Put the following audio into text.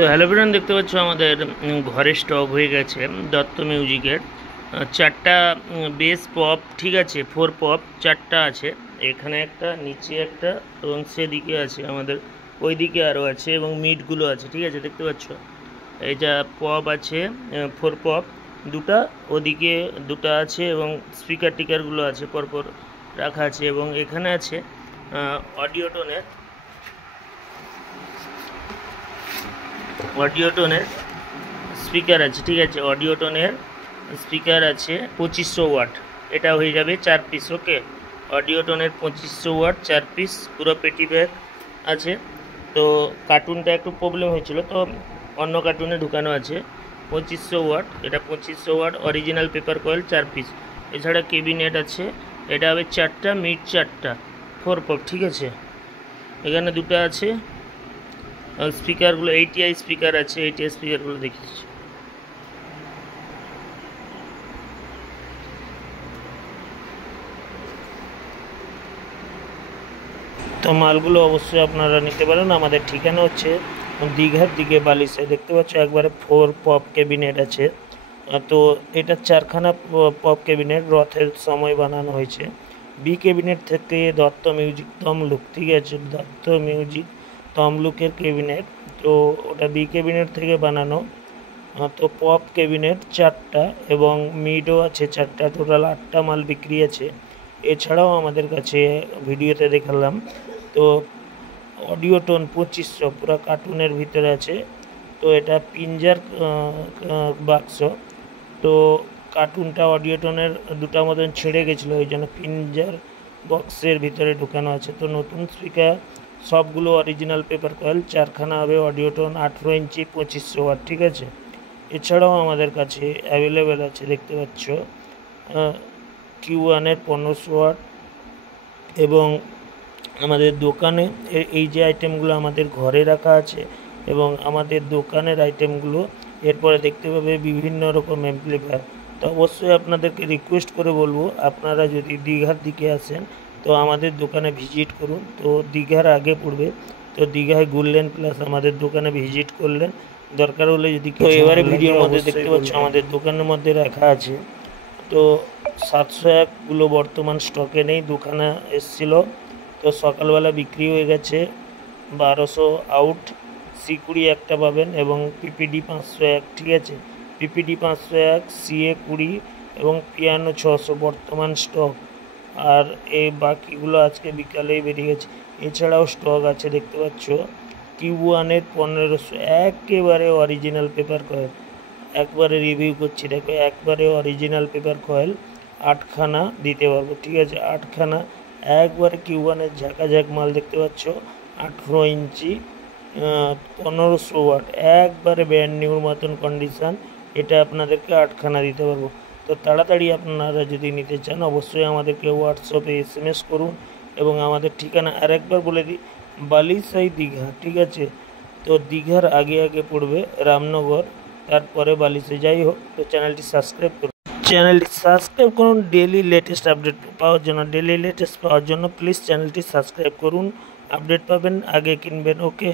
তো hello friend, দেখতে পাচ্ছ আমাদের ঘরে স্টক হয়ে গেছে দত্ত মিউজিকের চারটা বেস পপ, ঠিক আছে, 4 পপ চারটা আছে, এখানে একটা, নিচে একটা, এবং সেদিকে আছে আমাদের, ওইদিকে আরও আছে, এবং মিডগুলো আছে, ঠিক আছে, দেখতে পাচ্ছ। এইটা পপ আছে 4 পপ, দুটা ওদিকে দুটা আছে, এবং স্পিকার টিকারগুলো আছে পরপর রাখা আছে, এবং এখানে আছে অডিওটোনের স্পিকার আছে, ঠিক আছে, অডিওটোনের স্পিকার আছে 2500 ওয়াট, এটা হয়ে যাবে 4 পিস। ওকে, অডিওটোনের 2500 ওয়াট 4 পিস, পুরো পেটি ব্যাগ আছে। তো কার্টুনটা একটু প্রবলেম হয়েছিল, তো অন্য কার্টুনে ঢুকানো আছে। 2500 ওয়াট, এটা 2500 watt original paper coil 4 piece. এছাড়া ক্যাবিনেট আছে, এটা হবে 4টা, মিড 4টা, 4 পপ, ঠিক আছে। এখানে দুটো আছে স্পিকারগুলো, ATI স্পিকার আছে, ATI স্পিকারগুলো দেখিয়েছি। তো মালগুলো অবশ্যই আপনারা নিতে পারেন। আমাদের ঠিকানা হচ্ছে দীঘার দিকে বালিশে, দেখতে পাচ্ছ একবারে 4 পপ ক্যাবিনেট আছে। তো এটা 4খানা পপ ক্যাবিনেট রথের সময় বানানো হয়েছে। বি ক্যাবিনেট থেকে দত্ত মিউজিক তমলুক, ঠিক আছে, দত্ত মিউজিক তমলুকের ক্যাবিনেট, তো ওটা বি ক্যাবিনেট থেকে বানানো। তো পপ ক্যাবিনেট 4টা এবং মিডও আছে 4টা, টোটাল 8টা মাল বিক্রি আছে। এছাড়াও আমাদের কাছে ভিডিওতে দেখালাম তো অডিওটোন 2500, পুরো কার্টুনের ভিতরে আছে। তো এটা পিঞ্জার বাক্স, তো কার্টুনটা অডিওটোনের দুটা মতন ছেড়ে গেছিলো, ওই জন্য পিঞ্জার বক্সের ভিতরে ঢুকানো আছে। তো নতুন স্পিকার সবগুলো অরিজিনাল পেপার কয়েল, 4খানা হবে অডিওটোন 18 ইঞ্চি 2500 ওয়াট, ঠিক আছে। এছাড়াও আমাদের কাছে অ্যাভেলেবেল আছে, দেখতে পাচ্ছ Q1-এর 1500 ওয়াট, এবং আমাদের দোকানে এই যে আইটেমগুলো আমাদের ঘরে রাখা আছে, এবং আমাদের দোকানের আইটেমগুলো এরপরে দেখতে পাবে বিভিন্ন রকম অ্যাম্পলিফায়ার। তো অবশ্যই আপনাদেরকে রিকোয়েস্ট করে বলবো, আপনারা যদি দীঘার দিকে আসেন তো আমাদের দোকানে ভিজিট করুন। তো দীঘার আগে পড়বে, তো দীঘায় ঘুরলেন প্লাস আমাদের দোকানে ভিজিট করলেন, দরকার হলে যদি। তো এবারে ভিডিওর মধ্যে দেখতে পাচ্ছ আমাদের দোকানের মধ্যে রাখা আছে। তো 701গুলো বর্তমান স্টকে নেই, দুখানা এসছিল, তো সকালবেলা বিক্রি হয়ে গেছে। 1200 আউট, C20 একটা পাবেন, এবং PPD 501, ঠিক আছে, PPD 501, CA 20 এবং পিয়ানো 600 বর্তমান স্টক। আর এই বাকিগুলো আজকে বিকালেই বেরিয়ে গেছে। এছাড়াও স্টক আছে, দেখতে পাচ্ছ Q1-এর 1500, একেবারে অরিজিনাল পেপার কয়েল, একবারে রিভিউ করছি, দেখো একবারে অরিজিনাল পেপার কয়েল 8খানা দিতে পারবো, ঠিক আছে, 8খানা একবারে Q1-এর ঝাঁকাঝাঁক মাল, দেখতে পাচ্ছ 18 ইঞ্চি 1500 ওয়াট, একবারে ব্র্যান্ড নিউর মতন কন্ডিশান, এটা আপনাদেরকে 8খানা দিতে পারবো। তো তাড়াতাড়ি আপনারা যদি নিতে চান অবশ্যই আমাদেরকে হোয়াটসঅ্যাপে SMS করুন, এবং আমাদের ঠিকানা আরেকবার বলে দিই, বালিশাই দীঘা, ঠিক আছে। তো দীঘার আগে আগে পড়বে রামনগর, তারপরে বালিশে। যাই হোক, তো চ্যানেলটি সাবস্ক্রাইব করুন, ডেলি লেটেস্ট আপডেট পাওয়ার জন্য প্লিজ চ্যানেলটি সাবস্ক্রাইব করুন, আপডেট পাবেন, আগে কিনবেন। ওকে।